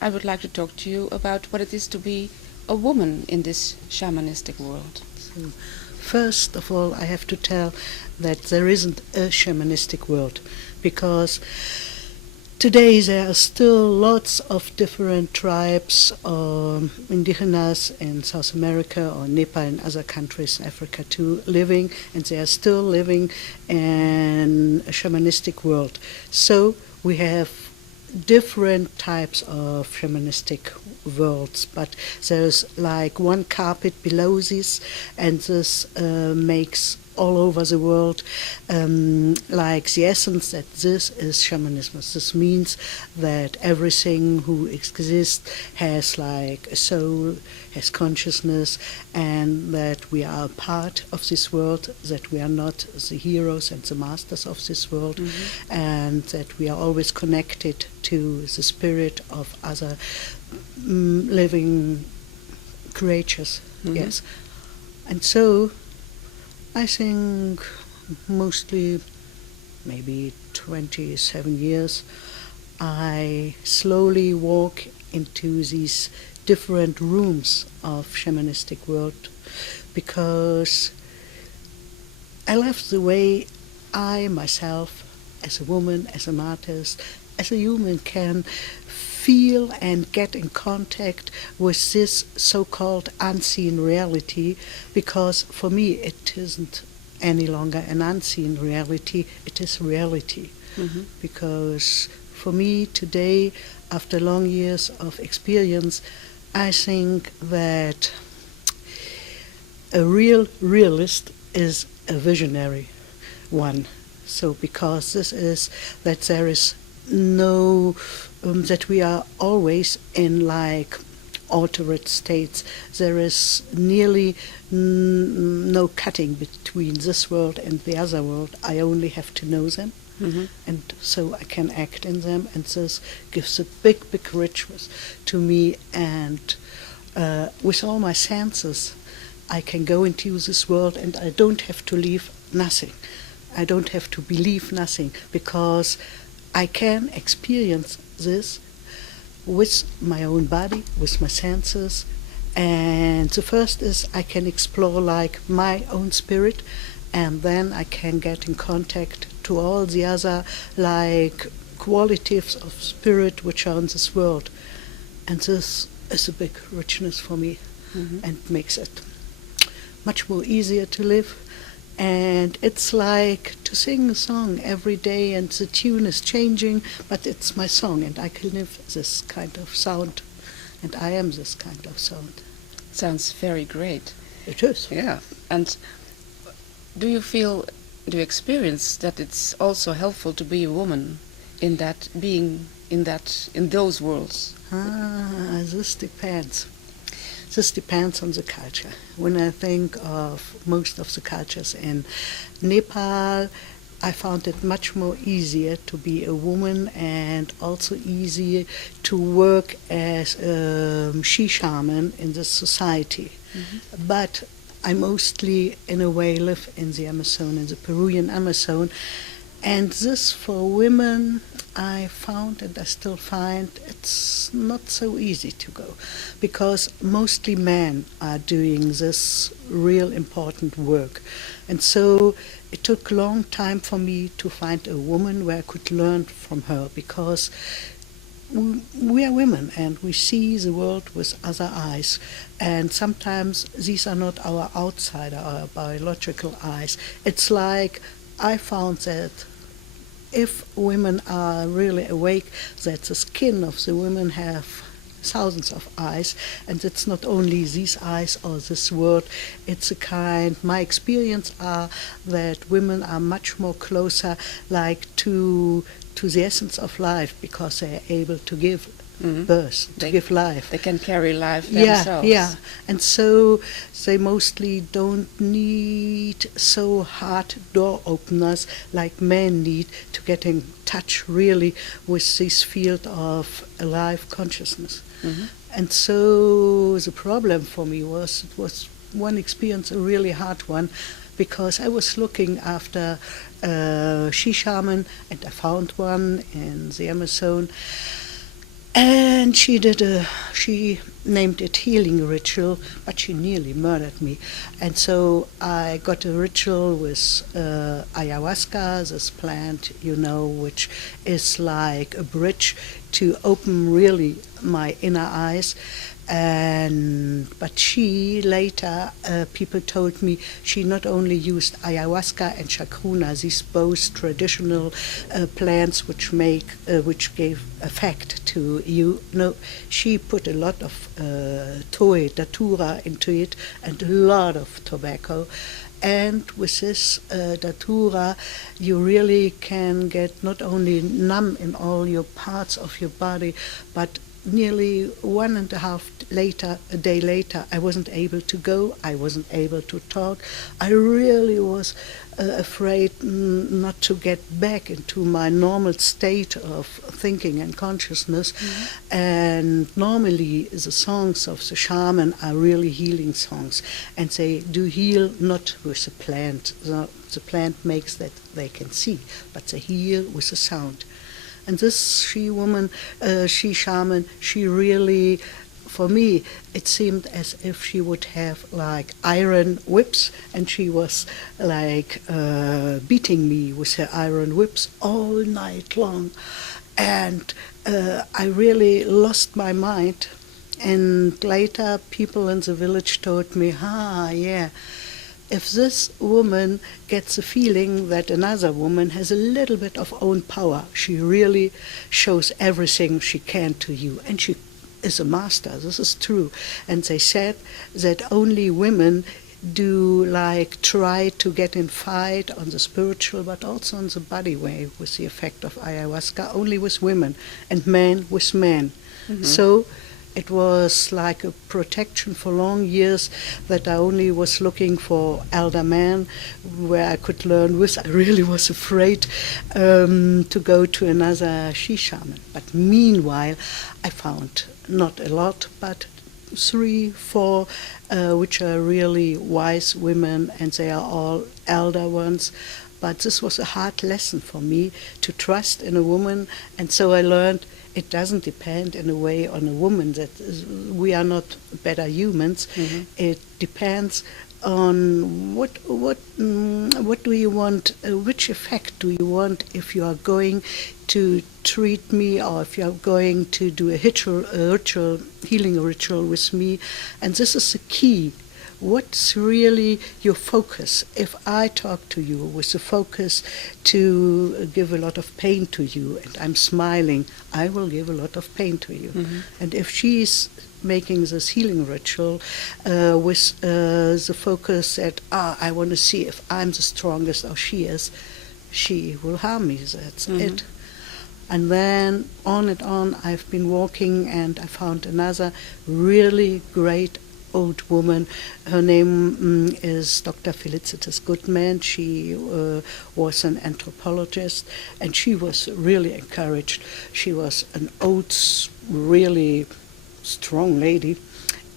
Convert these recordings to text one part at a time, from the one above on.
I would like to talk to you about what it is to be a woman in this shamanistic world. So, first of all, I have to tell that there isn't a shamanistic world, because today there are still lots of different tribes or indigenous in South America or Nepal and other countries in Africa too living, and they are still living in a shamanistic world. So we have different types of shamanistic worlds, but there's like one carpet below this, and this makes all over the world like the essence that this is shamanism. This means that everything who exists has like a soul, has consciousness, and that we are a part of this world, that we are not the heroes and the masters of this world, and that we are always connected to the spirit of other living creatures. Yes. And so I think mostly maybe 27 years I slowly walk into these different rooms of shamanistic world, because I love the way I myself, as a woman, as an artist, as a human, can feel and get in contact with this so-called unseen reality, because for me it isn't any longer an unseen reality, it is reality. Because for me today, after long years of experience, I think that a real realist is a visionary one. So because this is that there is no that we are always in like altered states. There is nearly no cutting between this world and the other world. I only have to know them, and so I can act in them, and this gives a big richness to me. And with all my senses I can go into this world, and I don't have to leave nothing. I don't have to believe nothing, because I can experience this with my own body, with my senses. And the first is I can explore like my own spirit, and then I can get in contact to all the other like qualities of spirit which are in this world. And this is a big richness for me, and makes it much more easier to live. And it's like to sing a song every day, and the tune is changing, but it's my song, and I can live this kind of sound, and I am this kind of sound. Sounds very great. It is. Yeah. And do you experience that it's also helpful to be a woman in that being in those worlds? This depends. This depends on the culture. When I think of most of the cultures in Nepal, I found it much more easier to be a woman, and also easier to work as a she shaman in this society. But I mostly, in a way, live in the Amazon, in the Peruvian Amazon, and this for women I found, and I still find, it's not so easy to go, because mostly men are doing this real important work. And so it took a long time for me to find a woman where I could learn from her, because we are women and we see the world with other eyes, and sometimes these are not our outside, our biological eyes. It's like I found that if women are really awake, that the skin of the women have thousands of eyes, and it's not only these eyes or this world, it's a kind, my experience are that women are much more closer like to the essence of life, because they are able to give birth, to give life. They can carry life themselves. Yeah, and so they mostly don't need so hard door openers like men need to get in touch really with this field of alive consciousness. And so the problem for me was, it was one experience, a really hard one, because I was looking after a she shaman, and I found one in the Amazon. And she named it healing ritual, but she nearly murdered me. And so I got a ritual with ayahuasca, this plant, which is like a bridge to open really my inner eyes. But she later, people told me, she not only used ayahuasca and chacruna, these both traditional plants which gave effect to you. No, she put a lot of toe, datura into it, and a lot of tobacco. And with this datura, you really can get not only numb in all your parts of your body, but nearly 1.5 a day later, I wasn't able to go, I wasn't able to talk. I really was afraid not to get back into my normal state of thinking and consciousness. Mm-hmm. And normally the songs of the shaman are really healing songs, and they do heal not with the plant. The plant makes that they can see, but they heal with the sound. And this she-woman, she-shaman, she really, for me, it seemed as if she would have like iron whips, and she was like beating me with her iron whips all night long. And I really lost my mind. And later people in the village told me, yeah, if this woman gets a feeling that another woman has a little bit of own power, she really shows everything she can to you. And she is a master, this is true. And they said that only women do like try to get in fight on the spiritual but also on the body way with the effect of ayahuasca, only with women, and men with men. Mm-hmm. So it was like a protection for long years that I only was looking for elder men where I could learn with. I really was afraid to go to another she-shaman. But meanwhile, I found not a lot, but 3, 4, which are really wise women, and they are all elder ones. But this was a hard lesson for me, to trust in a woman, and so I learned it doesn't depend in a way on a woman, that we are not better humans. Mm-hmm. It depends on what do you want, which effect do you want if you are going to treat me, or if you are going to do a healing ritual with me. And this is the key. What's really your focus? If I talk to you with the focus to give a lot of pain to you, and I'm smiling, I will give a lot of pain to you. Mm-hmm. And if she's making this healing ritual with the focus that, I want to see if I'm the strongest or she is, she will harm me. That's mm-hmm. it. And then on and on, I've been walking, and I found another really great old woman. Her name is Dr. Felicitas Goodman. She was an anthropologist, and she was really encouraged. She was an old, really strong lady,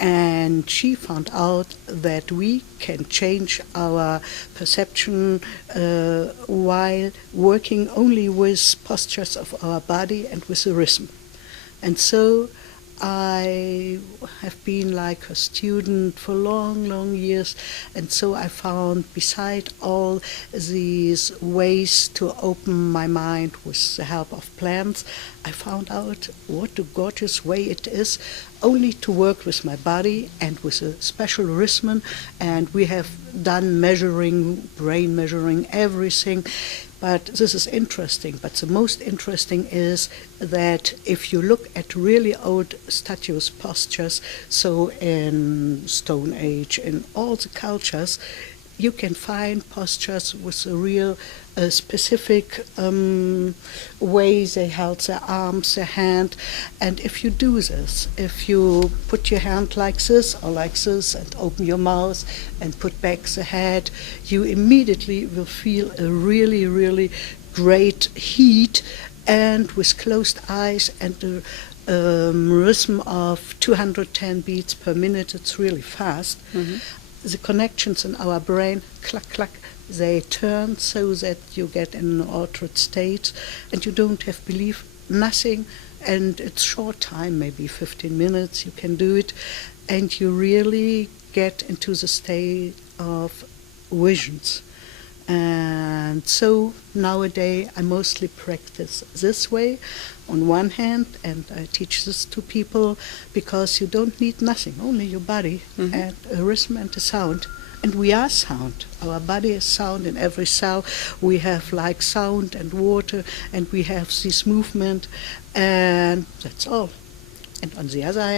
and she found out that we can change our perception while working only with postures of our body and with the rhythm. And so I have been like a student for long, long years, and so I found, beside all these ways to open my mind with the help of plants, I found out what a gorgeous way it is only to work with my body and with a special rhythm. And we have done measuring, brain measuring, everything. But this is interesting. But the most interesting is that if you look at really old statues, postures, so in Stone Age, in all the cultures, you can find postures with a real specific way they held their arms, their hand. And if you do this, if you put your hand like this or like this and open your mouth and put back the head, you immediately will feel a really, really great heat, and with closed eyes and a rhythm of 210 beats per minute, it's really fast. Mm-hmm. The connections in our brain, clack, clack, they turn so that you get in an altered state and you don't have belief, nothing, and it's short time, maybe 15 minutes, you can do it, and you really get into the state of visions. And so nowadays I mostly practice this way on one hand, and I teach this to people because you don't need nothing, only your body and a rhythm and a sound. And we are sound. Our body is sound in every cell. We have like sound and water, and we have this movement, and that's all. And on the other hand,